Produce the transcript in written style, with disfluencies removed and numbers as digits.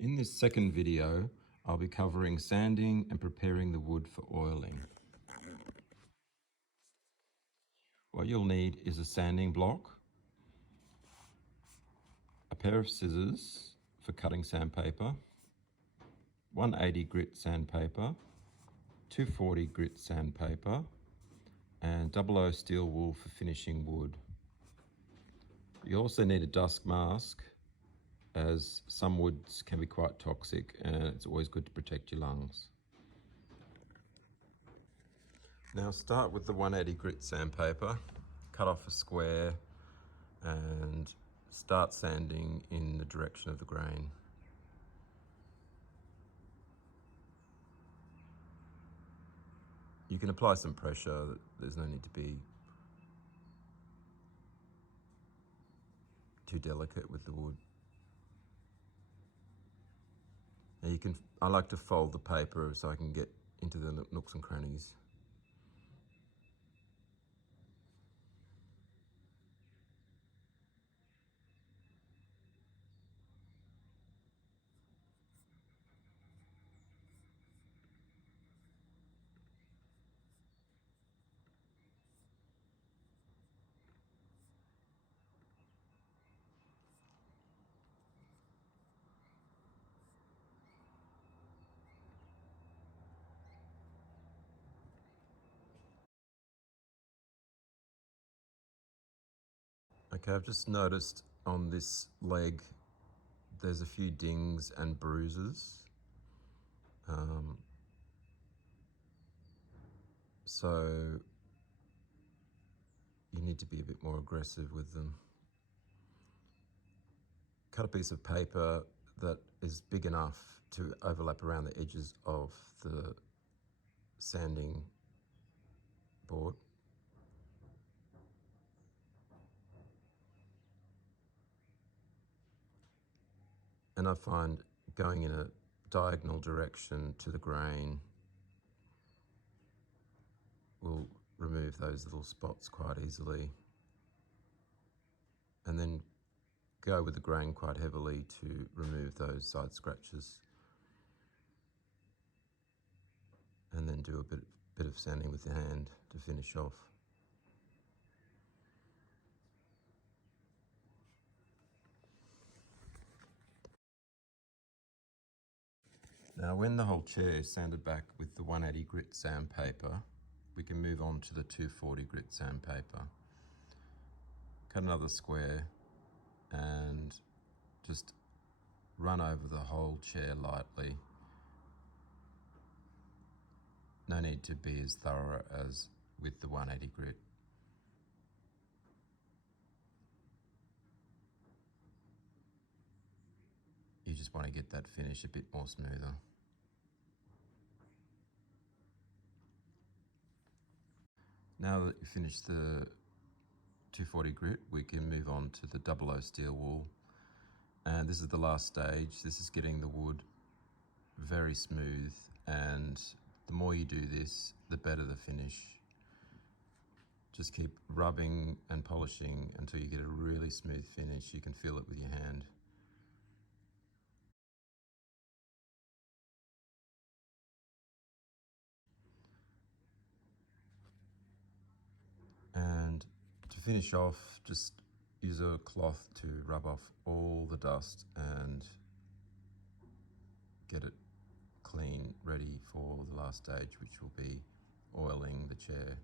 In this second video, I'll be covering sanding and preparing the wood for oiling. What you'll need is a sanding block, a pair of scissors for cutting sandpaper, 180 grit sandpaper, 240 grit sandpaper, and 00 steel wool for finishing wood. You also need a dust mask, as some woods can be quite toxic and it's always good to protect your lungs. Now start with the 180 grit sandpaper, cut off a square and start sanding in the direction of the grain. You can apply some pressure, there's no need to be too delicate with the wood. Now I like to fold the paper so I can get into the nooks and crannies. Okay, I've just noticed on this leg there's a few dings and bruises. So you need to be a bit more aggressive with them. Cut a piece of paper that is big enough to overlap around the edges of the sanding board. And I find going in a diagonal direction to the grain will remove those little spots quite easily. And then go with the grain quite heavily to remove those side scratches. And then do a bit of sanding with the hand to finish off. Now when the whole chair is sanded back with the 180 grit sandpaper, we can move on to the 240 grit sandpaper. Cut another square and just run over the whole chair lightly. No need to be as thorough as with the 180 grit. You just want to get that finish a bit more smoother. Now that you've finished the 240 grit, we can move on to the 00 steel wool. And this is the last stage. This is getting the wood very smooth, and the more you do this, the better the finish. Just keep rubbing and polishing until you get a really smooth finish. You can feel it with your hand. And to finish off, just use a cloth to rub off all the dust and get it clean, ready for the last stage, which will be oiling the chair.